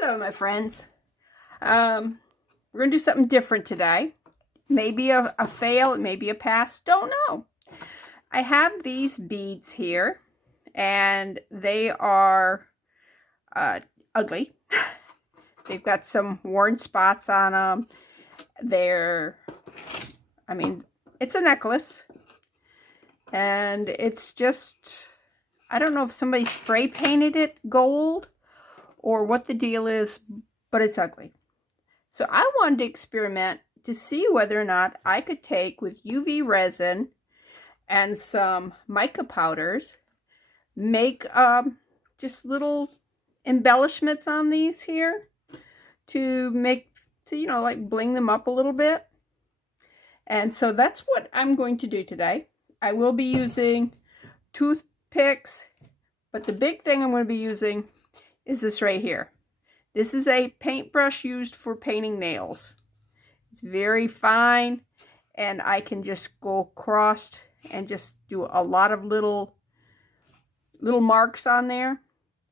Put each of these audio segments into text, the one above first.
Hello, my friends. We're going to do something different today. Maybe a fail, maybe a pass, don't know. I have these beads here, and they are ugly. They've got some worn spots on them. It's a necklace, and it's just, I don't know if somebody spray painted it gold or what the deal is, but it's ugly. So I wanted to experiment to see whether or not I could take with UV resin and some mica powders, make just little embellishments on these here to like bling them up a little bit. And so that's what I'm going to do today. I will be using toothpicks, but the big thing I'm going to be using is this right here. This is a paintbrush used for painting nails. It's very fine, and I can just go across and just do a lot of little marks on there.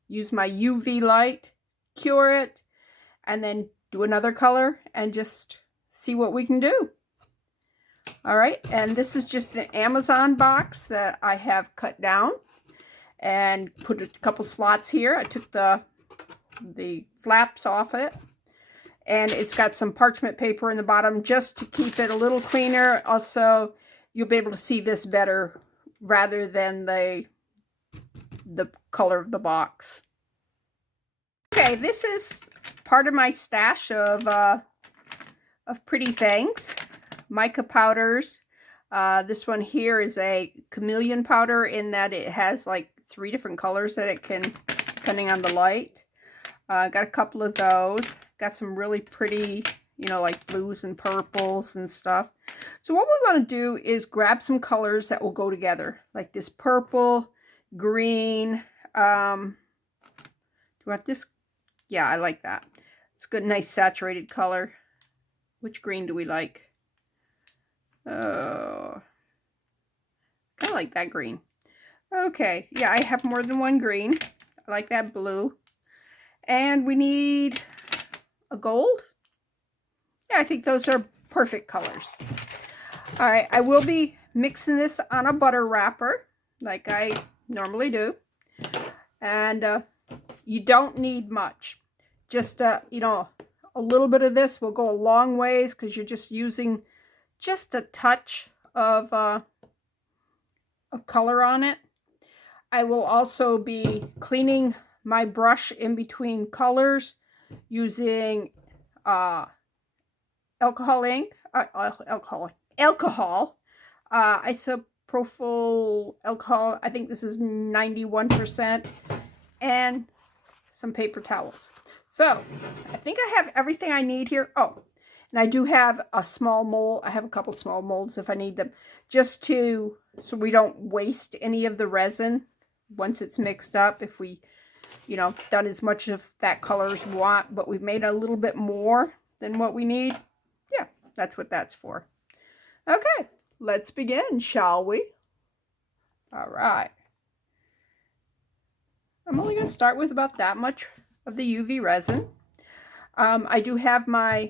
Use my UV light, cure it, and then do another color and just see what we can do. All right, and this is just an Amazon box that I have cut down and put a couple slots here. I took the flaps off it, and it's got some parchment paper in the bottom just to keep it a little cleaner. Also, you'll be able to see this better rather than the color of the box. Okay, this is part of my stash of pretty things. Mica powders. This one here is a chameleon powder in that it has like 3 different colors that it can, depending on the light. Got a couple of those. Got some really pretty, like blues and purples and stuff. So what we want to do is grab some colors that will go together, like this purple, green. Do you want this? Yeah, I like that. It's a good, nice saturated color. Which green do we like? Oh, kind of like that green. Okay, yeah, I have more than one green. I like that blue. And we need a gold. Yeah, I think those are perfect colors. All right, I will be mixing this on a butter wrapper like I normally do. And you don't need much. Just, a little bit of this will go a long ways because you're just using just a touch of color on it. I will also be cleaning my brush in between colors using alcohol ink, alcohol, isopropyl alcohol. I think this is 91%, and some paper towels. So I think I have everything I need here. Oh, and I do have a small mold. I have a couple small molds if I need them, just so we don't waste any of the resin once it's mixed up. If we done as much of that color as we want, but we've made a little bit more than what we need. Yeah, that's what that's for. Okay, let's begin, shall we? All right. I'm only going to start with about that much of the UV resin. I do have my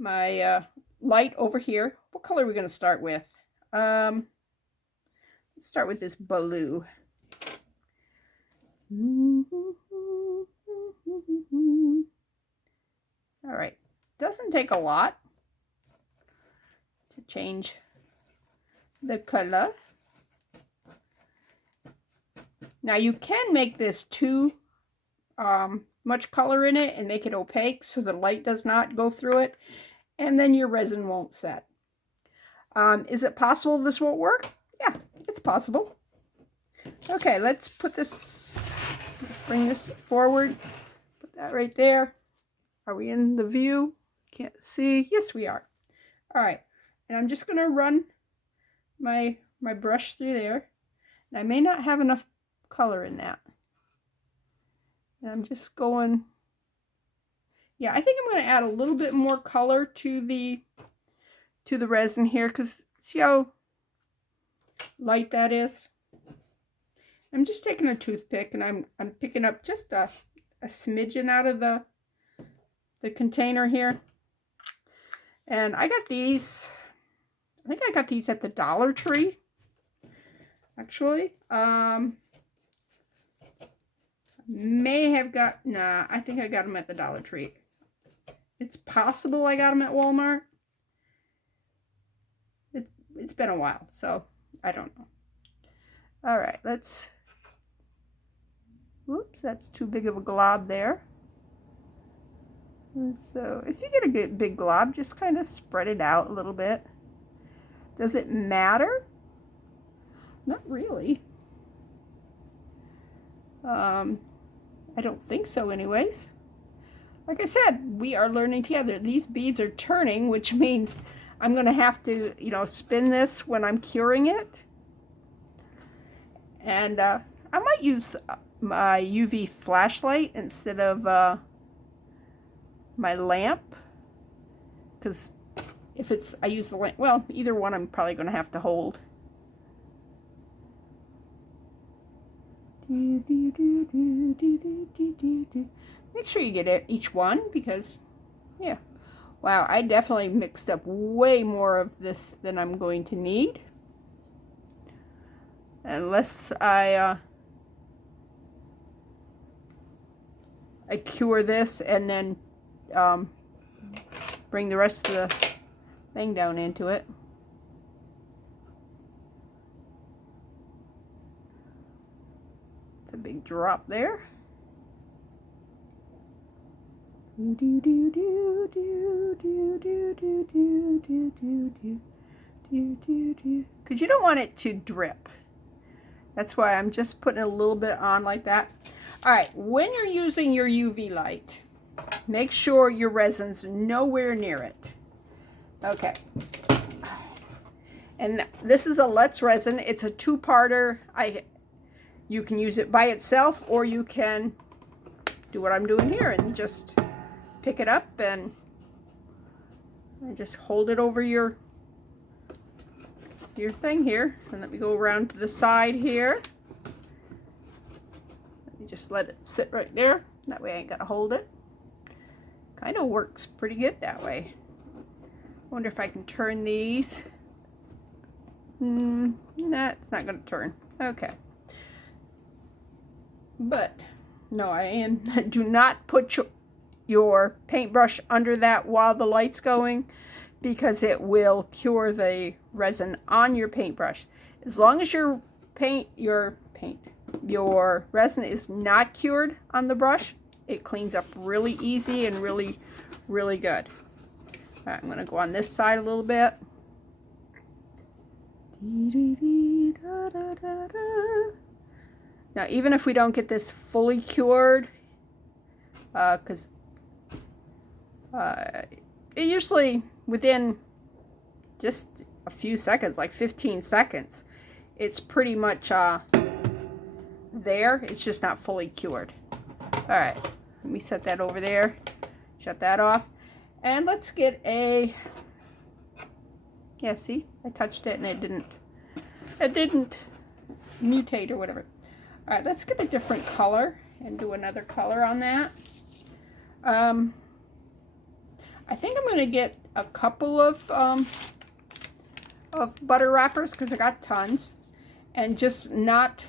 light over here. What color are we going to start with? Let's start with this blue. All right, doesn't take a lot to change the color. Now you can make this too much color in it and make it opaque so the light does not go through it, and then your resin won't set. Is it possible this won't work? Yeah, it's possible. Okay, let's put this, let's bring this forward. Put that right there. Are we in the view? Can't see. Yes, we are. All right, and I'm just going to run my brush through there. And I may not have enough color in that. And I'm just going, yeah, I think I'm going to add a little bit more color to the resin here, because see how light that is? I'm just taking a toothpick and I'm picking up just a a smidgen out of the container here. And I got these, I think I got these at the Dollar Tree, actually. May have got, nah, I think I got them at the Dollar Tree. It's possible I got them at Walmart. It's been a while, so I don't know. All right, let's, whoops, that's too big of a glob there. And so if you get a big glob, just kind of spread it out a little bit. Does it matter? Not really. I don't think so anyways. Like I said, we are learning together. These beads are turning, which means I'm going to have to, you know, spin this when I'm curing it. And I might use my UV flashlight instead of my lamp. Because if it's, I use the lamp, well, either one I'm probably going to have to hold. Make sure you get it, each one, because, yeah. Wow, I definitely mixed up way more of this than I'm going to need. Unless I cure this and then bring the rest of the thing down into it. It's a big drop there. Because you don't want it to drip. That's why I'm just putting a little bit on like that. All right, when you're using your UV light, make sure your resin's nowhere near it. Okay. And this is a Let's resin. It's a two-parter. You can use it by itself, or you can do what I'm doing here and just pick it up and just hold it over your thing here. And let me go around to the side here. Let me just let it sit right there. That way I ain't got to hold it. Kind of works pretty good that way. Wonder if I can turn these. Nah, it's not going to turn. Okay. But no, do not put your paintbrush under that while the light's going, because it will cure the resin on your paintbrush. As long as your resin is not cured on the brush, it cleans up really easy and really, really good. All right, I'm going to go on this side a little bit. Now, even if we don't get this fully cured, because it usually within just a few seconds, like 15 seconds, it's pretty much there. It's just not fully cured. All right, let me set that over there, shut that off, and let's get a, yeah, see, I touched it and it didn't mutate or whatever. All right, let's get a different color and do another color on that. I think I'm going to get a couple of butter wrappers, because I got tons, and just not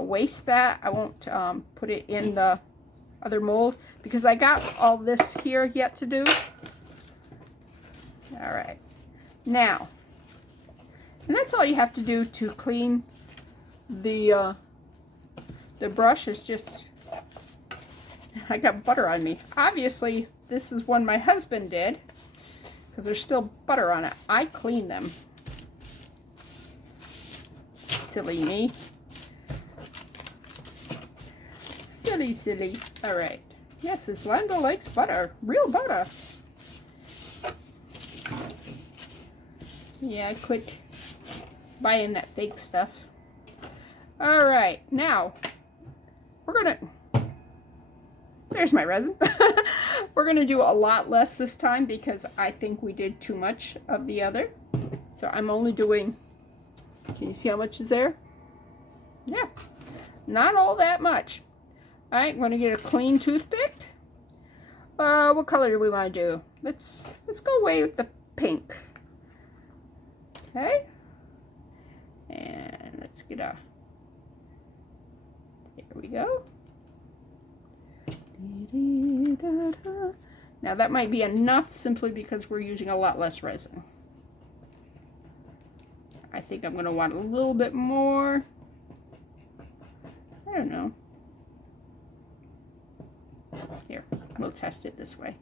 waste that. I won't put it in the other mold, because I got all this here yet to do. All right, now, and that's all you have to do to clean the brush. Is just, I got butter on me. Obviously, this is one my husband did, because there's still butter on it. I clean them. Silly me. Silly, silly. All right. Yes, this Linda likes butter. Real butter. Yeah, I quit buying that fake stuff. All right, now we're gonna, there's my resin. We're gonna do a lot less this time, because I think we did too much of the other. So I'm only doing, can you see how much is there? Yeah, not all that much. All right, I'm going to get a clean toothpick. What color do we want to do? Let's go away with the pink. Okay. And let's get a, here we go. Now that might be enough simply because we're using a lot less resin. I think I'm going to want a little bit more. I don't know. Here, we'll test it this way.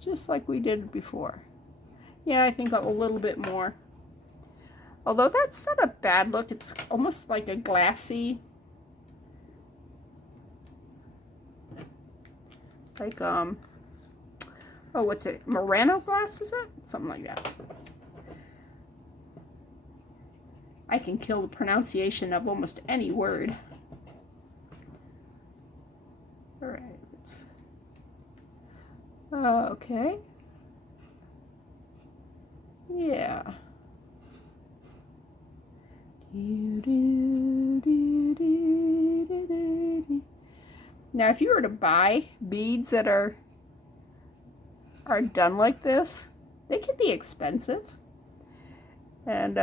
Just like we did before. Yeah, I think a little bit more. Although that's not a bad look. It's almost like a glassy, like, oh, what's it? Murano glass, is it? Something like that. I can kill the pronunciation of almost any word. All right. Okay. Yeah. Now, if you were to buy beads that are done like this, they can be expensive. And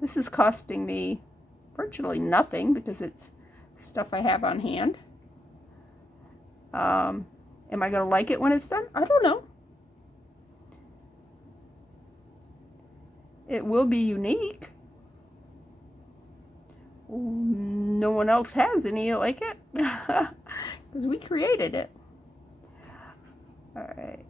this is costing me virtually nothing because it's stuff I have on hand. Am I going to like it when it's done? I don't know. It will be unique. No one else has any like it because we created it. All right.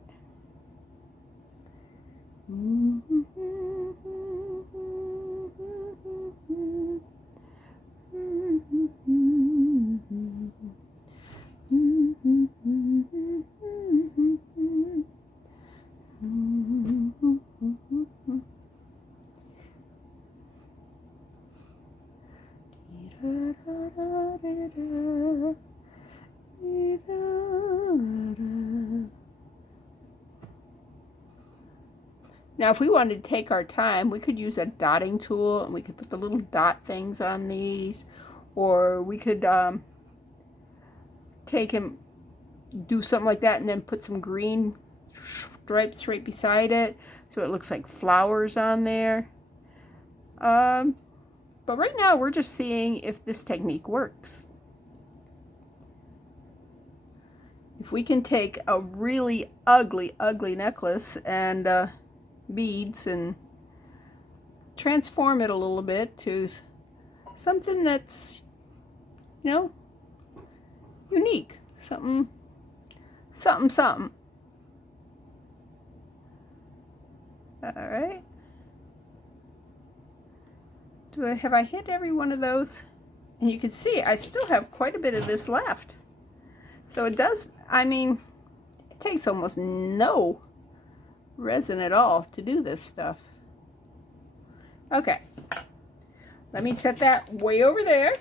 Now, if we wanted to take our time, we could use a dotting tool and we could put the little dot things on these, or we could take and do something like that and then put some green stripes right beside it so it looks like flowers on there. But right now we're just seeing if this technique works. If we can take a really ugly necklace and beads and transform it a little bit to something that's, you know, unique, something. All right. Have I hit every one of those? And you can see I still have quite a bit of this left. So it does, I mean, it takes almost no resin at all to do this stuff. Okay. Let me set that way over there,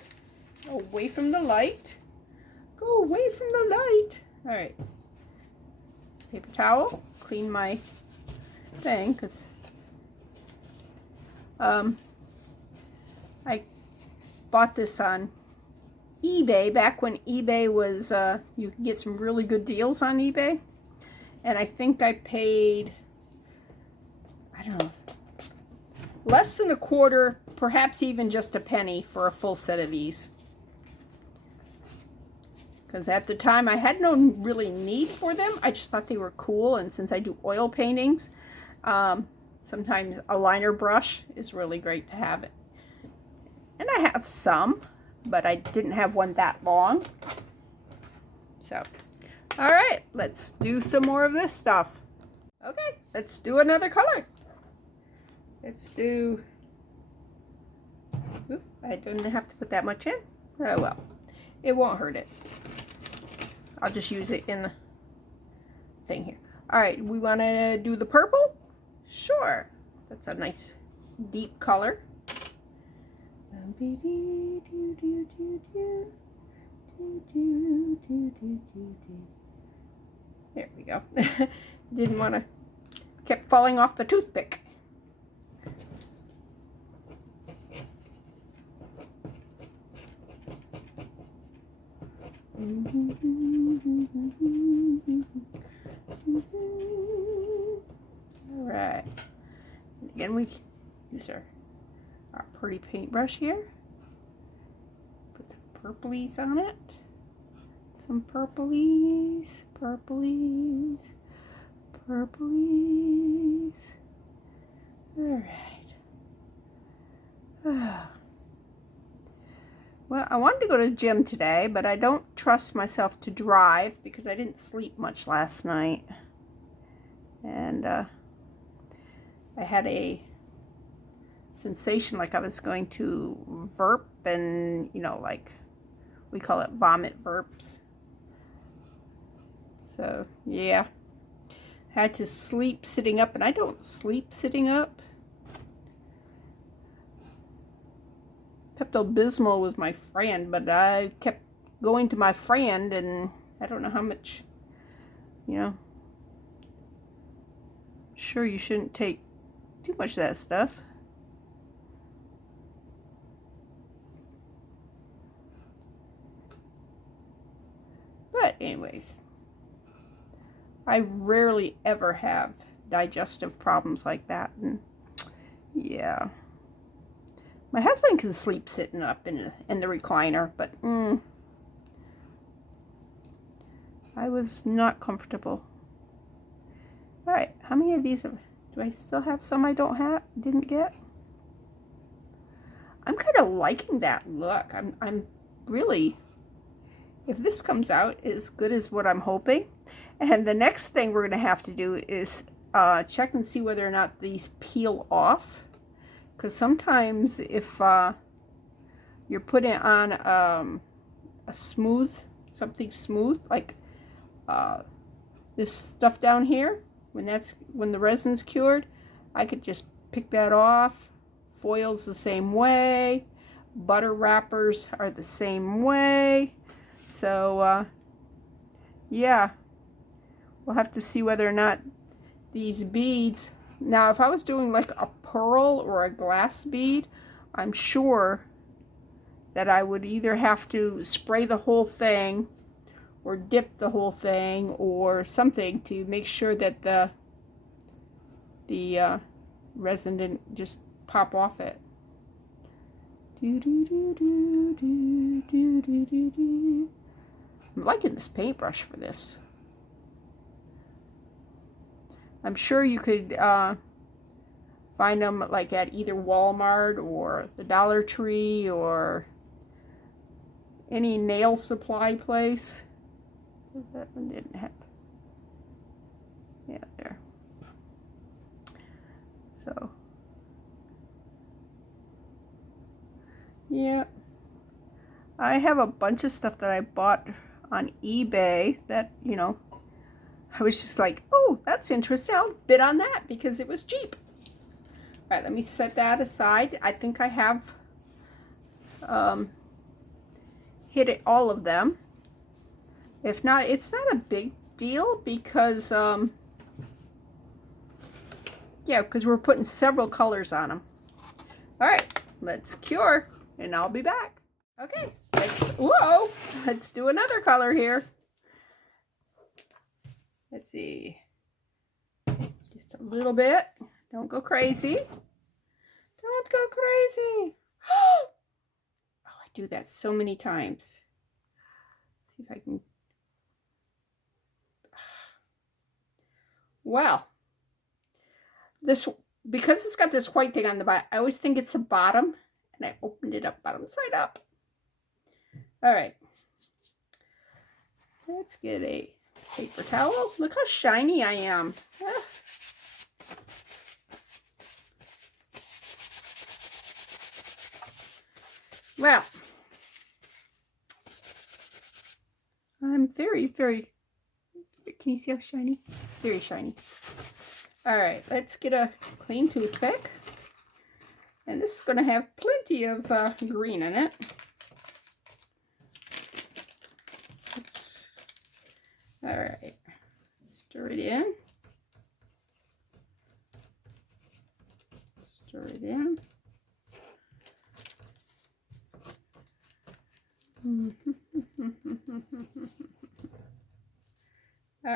away from the light. Go away from the light. All right. Paper towel, clean my thing, because I bought this on eBay back when eBay was, you could get some really good deals on eBay. And I think I paid, I don't know, less than a quarter, perhaps even just a penny for a full set of these. Because at the time I had no really need for them. I just thought they were cool. And since I do oil paintings, sometimes a liner brush is really great to have it. And I have some, but I didn't have one that long. So, all right, let's do some more of this stuff. Okay, let's do another color. Let's do, oop, I don't have to put that much in. Oh well, it won't hurt it. I'll just use it in the thing here. All right, we want to do the purple? Sure, that's a nice deep color. There we go. Didn't want to, kept falling off the toothpick. All right. And again, we use our pretty paintbrush here. Put some purplies on it. Some purplies, purplies, purplies. All right. Well, I wanted to go to the gym today, but I don't trust myself to drive because I didn't sleep much last night. And I had a sensation like I was going to verp, and, you know, like we call it vomit verps. So, yeah. Had to sleep sitting up, and I don't sleep sitting up. Pepto-Bismol was my friend, but I kept going to my friend, and I don't know how much, you know. Sure, you shouldn't take too much of that stuff. But anyways, I rarely ever have digestive problems like that, and yeah. My husband can sleep sitting up in the recliner, but I was not comfortable. All right, how many of these do I still have? Some I didn't get. I'm kind of liking that look. I'm really, if this comes out as good as what I'm hoping. And the next thing we're going to have to do is check and see whether or not these peel off. Because sometimes if you're putting on something smooth, like this stuff down here, when the resin's cured, I could just pick that off. Foil's the same way. Butter wrappers are the same way. So yeah, we'll have to see whether or not these beads. Now, if I was doing like a pearl or a glass bead, I'm sure that I would either have to spray the whole thing or dip the whole thing or something to make sure that the resin didn't just pop off it. I'm liking this paintbrush for this. I'm sure you could find them like at either Walmart or the Dollar Tree or any nail supply place. That one didn't have. Yeah, there. So, yeah. I have a bunch of stuff that I bought on eBay that, you know, I was just like, oh, that's interesting. I'll bid on that because it was cheap. All right, let me set that aside. I think I have hit all of them. If not, it's not a big deal because, yeah, because we're putting several colors on them. All right, let's cure, and I'll be back. Okay, let's do another color here. Let's see, just a little bit. Don't go crazy. Don't go crazy. Oh, I do that so many times. Let's see if I can. Well, this, because it's got this white thing on the bottom, I always think it's the bottom, and I opened it up bottom side up. All right. Let's get a paper towel. Look how shiny I am. Ah. Well, I'm very, very, can you see how shiny? Very shiny. All right, let's get a clean toothpick. And this is going to have plenty of green in it. All right, stir it in. Stir it in.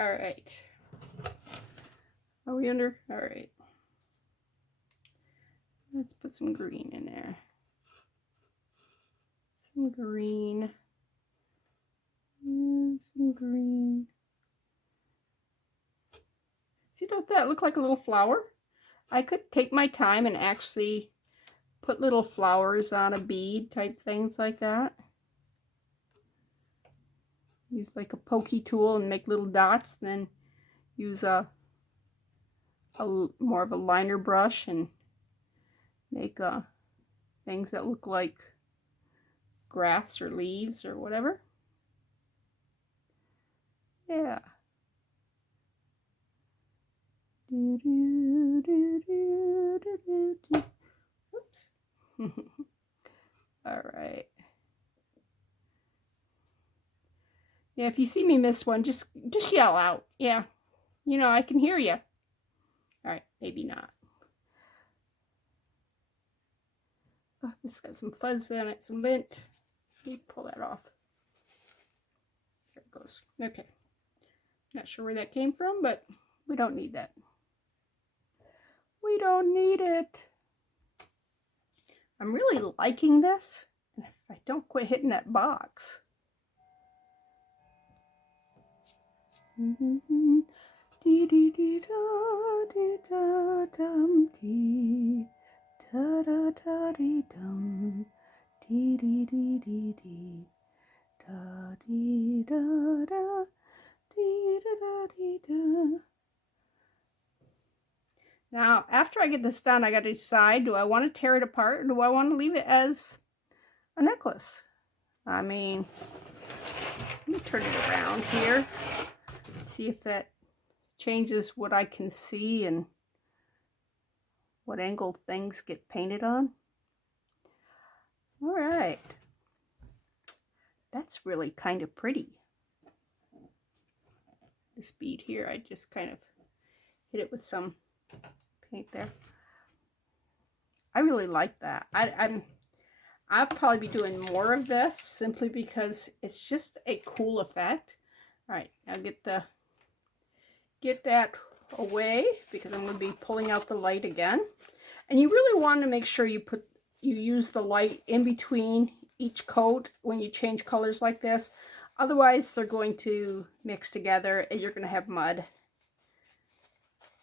right. Are we under? All right. Let's put some green in there. Some green. Some green. See, don't that look like a little flower? I could take my time and actually put little flowers on a bead type things like that. Use like a pokey tool and make little dots, then use a more of a liner brush and make things that look like grass or leaves or whatever. Yeah. Oops. All right. Yeah, if you see me miss one, just yell out. Yeah. You know, I can hear you. All right, maybe not. Oh, this got some fuzz on it, some lint. Let me pull that off. There it goes. Okay. Not sure where that came from, but we don't need that. We don't need it. I'm really liking this. And if I don't quit hitting that box. Dee dee dee da dee da dum dee da da da dee dum dee dee dee dee dee da dee da da dee da da dee da. Now, after I get this done, I got to decide, do I want to tear it apart or do I want to leave it as a necklace? I mean, let me turn it around here. See if that changes what I can see and what angle things get painted on. All right. That's really kind of pretty. This bead here, I just kind of hit it with some paint there. I really like that. I'll probably be doing more of this simply because it's just a cool effect. All right, now get that away because I'm going to be pulling out the light again. And you really want to make sure you use the light in between each coat when you change colors like this. Otherwise, they're going to mix together and you're going to have mud.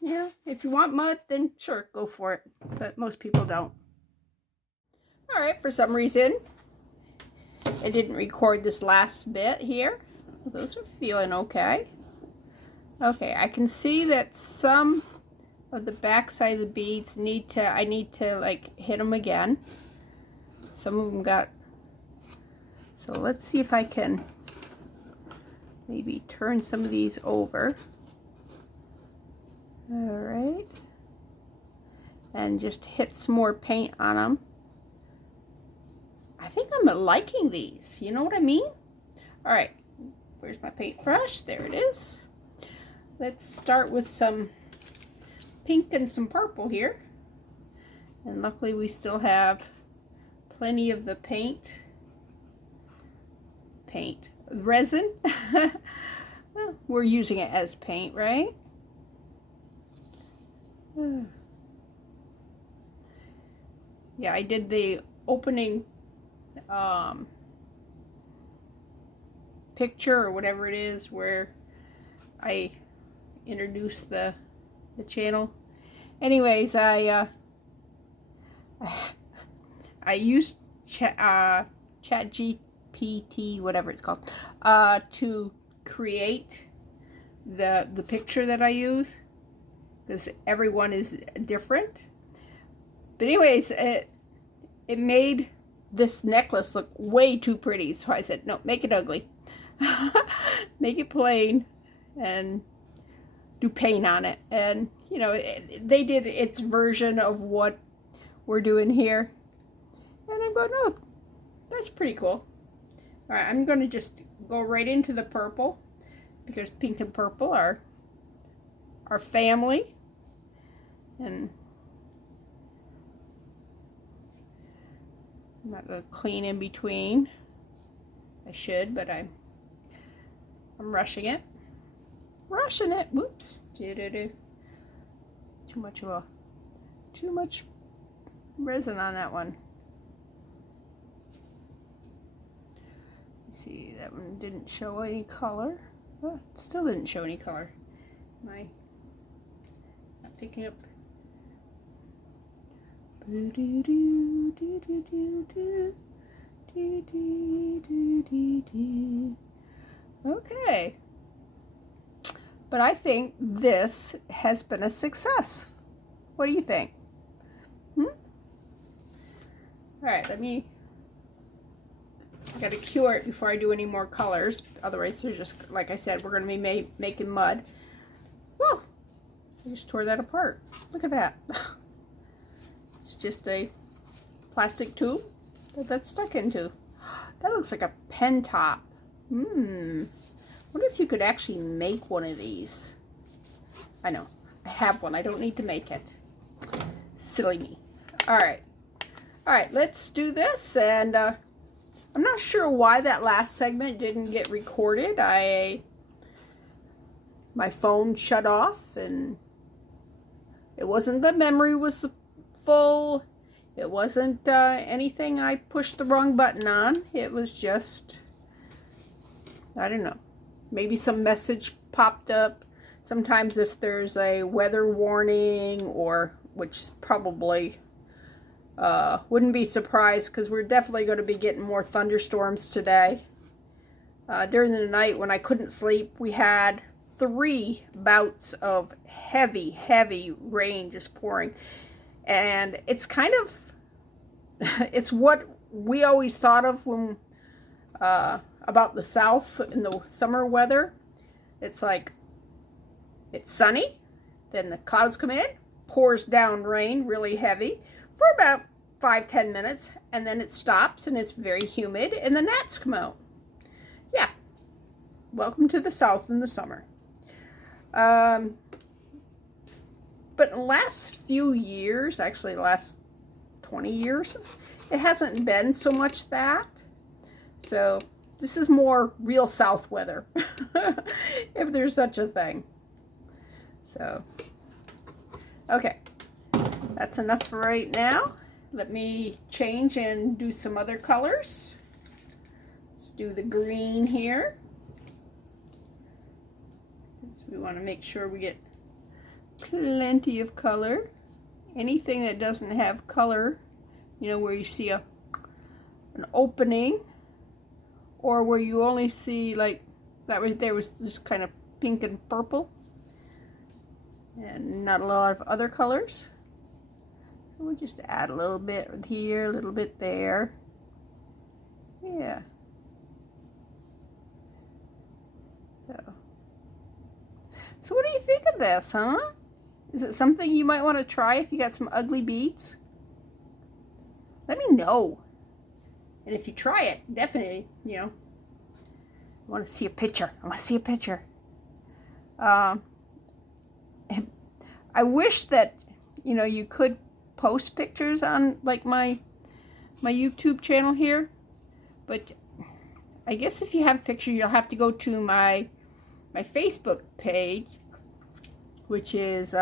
Yeah, if you want mud, then sure, go for it. But most people don't. All right, for some reason, I didn't record this last bit here. Those are feeling okay. Okay, I can see that some of the back side of the beads I need to like hit them again. Some of them got, so let's see if I can maybe turn some of these over. All right, and just hit some more paint on them. I think I'm liking these, you know what I mean? All right, where's my paintbrush? There it is. Let's start with some pink and some purple here. And luckily we still have plenty of the paint resin. Well, we're using it as paint, right? Yeah, I did the opening picture or whatever it is where I introduced the channel. Anyways, I used ChatGPT, whatever it's called, to create the picture that I use because everyone is different. But anyways, it made this necklace look way too pretty, so I said, no, make it ugly. Make it plain and do paint on it. And you know, they did its version of what we're doing here, and I'm going, oh, that's pretty cool. All right, I'm going to just go right into the purple because pink and purple are our family. And I'm not going to clean in between. I should, but I'm rushing it. rushing it. Whoops. Too much resin on that one. Let's see, that one didn't show any color. Oh, still didn't show any color. Am I not picking up? Okay. But I think this has been a success. What do you think? All right, I gotta cure it before I do any more colors. Otherwise, they're just, like I said, we're gonna be making mud. Whoa! I just tore that apart. Look at that. It's just a plastic tube that that's stuck into. That looks like a pen top. Wonder if you could actually make one of these. I know, I have one. I don't need to make it. Silly me. All right, let's do this. And I'm not sure why that last segment didn't get recorded. My phone shut off, and it wasn't the memory was full. It wasn't anything I pushed the wrong button on. It was just, I don't know, maybe some message popped up. Sometimes if there's a weather warning, or which is probably wouldn't be surprised, because we're definitely going to be getting more thunderstorms today. During the night when I couldn't sleep, we had 3 bouts of heavy rain just pouring. And it's kind of, it's what we always thought of when about the South in the summer weather. It's like, it's sunny, then the clouds come in, pours down rain really heavy for about 5-10 minutes, and then it stops and it's very humid and the gnats come out. Yeah, welcome to the South in the summer. But in the last few years, actually the last 20 years, it hasn't been so much that. So this is more real South weather, if there's such a thing. So, okay, that's enough for right now. Let me change and do some other colors. Let's do the green here. So we want to make sure we get plenty of color. Anything that doesn't have color, you know, where you see an opening, or where you only see, like that right there was just kind of pink and purple, and not a lot of other colors. So we'll just add a little bit here, a little bit there. Yeah. So what do you think of this, huh? Is it something you might want to try if you got some ugly beads? Let me know. And if you try it, definitely, you know, I want to see a picture. I want to see a picture. I wish that, you know, you could post pictures on like my YouTube channel here, but I guess if you have a picture, you'll have to go to my Facebook page, which is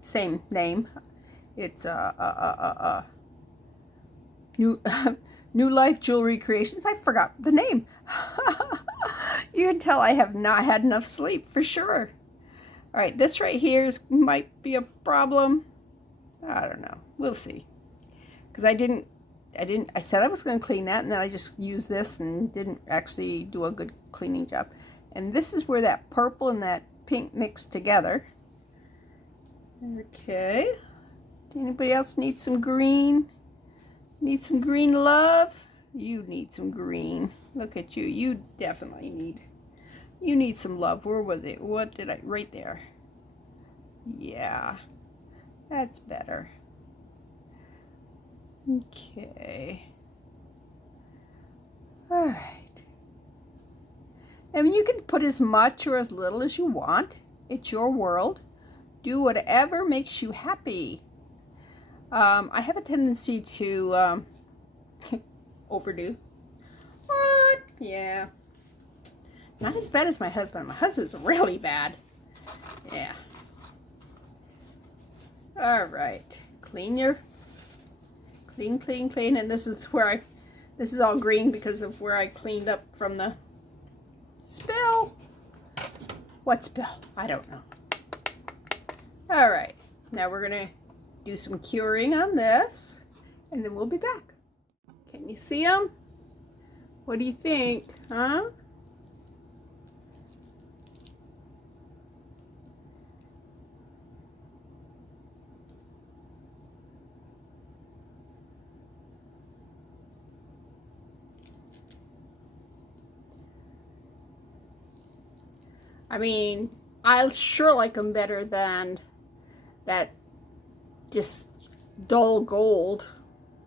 same name. It's New Life Jewelry Creations. I forgot the name. You can tell I have not had enough sleep for sure. All right, this right here might be a problem. I don't know. We'll see. Because I said I was going to clean that, and then I just used this and didn't actually do a good cleaning job. And this is where that purple and that pink mix together. Okay. Anybody else need some green? Need some green love? You need some green. Look at you. You definitely need some love. Where was it? What did I? Right there. Yeah. That's better. Okay. All right. I mean, you can put as much or as little as you want. It's your world. Do whatever makes you happy. I have a tendency to overdo. What? Yeah. Not as bad as my husband. My husband's really bad. Yeah. All right. Clean. And this is where this is all green because of where I cleaned up from the spill. What spill? I don't know. All right. Now we're going to do some curing on this, and then we'll be back. Can you see them? What do you think? Huh? I mean, I sure like them better than that just dull gold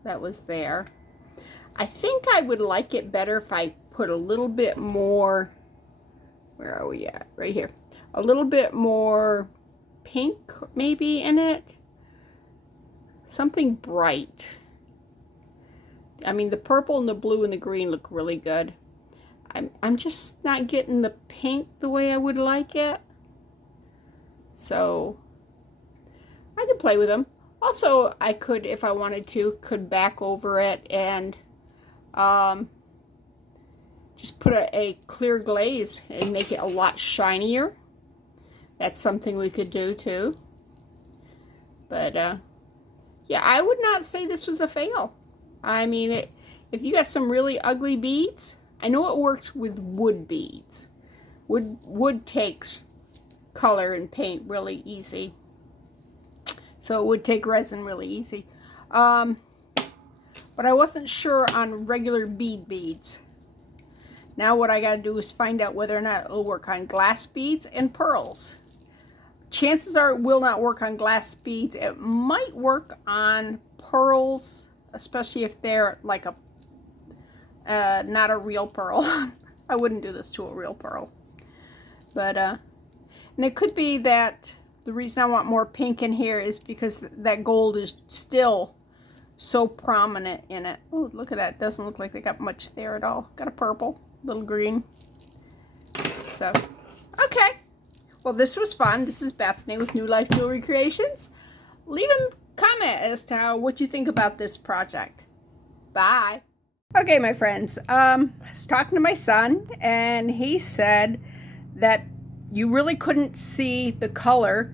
that was there. I think I would like it better if I put a little bit more, where are we at? Right here. A little bit more pink maybe in it. Something bright. I mean, the purple and the blue and the green look really good. I'm just not getting the pink the way I would like it. So I could play with them. Also, I could, if I wanted to, could back over it and just put a clear glaze and make it a lot shinier. That's something we could do too. But yeah, I would not say this was a fail. I mean, if you got some really ugly beads, I know it works with wood beads. Wood takes color and paint really easy. So it would take resin really easy. But I wasn't sure on regular beads. Now what I gotta do is find out whether or not it'll work on glass beads and pearls. Chances are it will not work on glass beads. It might work on pearls, especially if they're like a not a real pearl. I wouldn't do this to a real pearl. But and it could be that the reason I want more pink in here is because that gold is still so prominent in it. Oh, look at that. Doesn't look like they got much there at all. Got a purple, little green. So, okay. Well, this was fun. This is Bethany with New Life Jewelry Creations. Leave a comment as to what you think about this project. Bye. Okay, my friends. I was talking to my son, and he said that you really couldn't see the color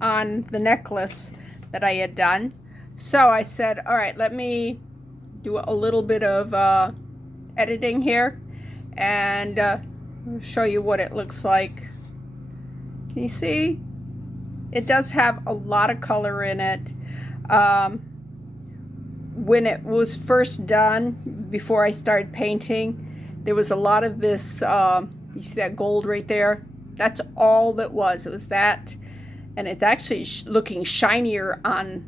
on the necklace that I had done. So I said, all right, let me do a little bit of editing here and show you what it looks like. Can you see? It does have a lot of color in it. When it was first done, before I started painting, there was a lot of this, you see that gold right there? That's all that was. It was that, and it's actually looking shinier on,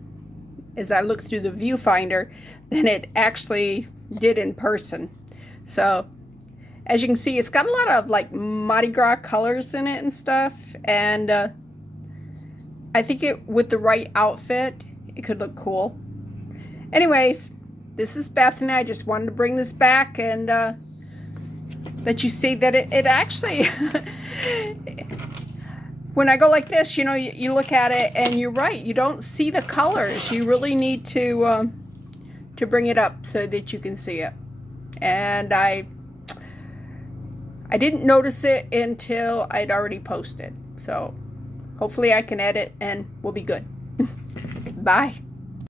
as I look through the viewfinder, than it actually did in person. So, as you can see, it's got a lot of like Mardi Gras colors in it and stuff, and I think with the right outfit, it could look cool. Anyways, this is Bethany. I just wanted to bring this back and let you see that it actually, when I go like this, you know, you look at it and you're right. You don't see the colors. You really need to bring it up so that you can see it. And I didn't notice it until I'd already posted. So hopefully I can edit and we'll be good. Bye.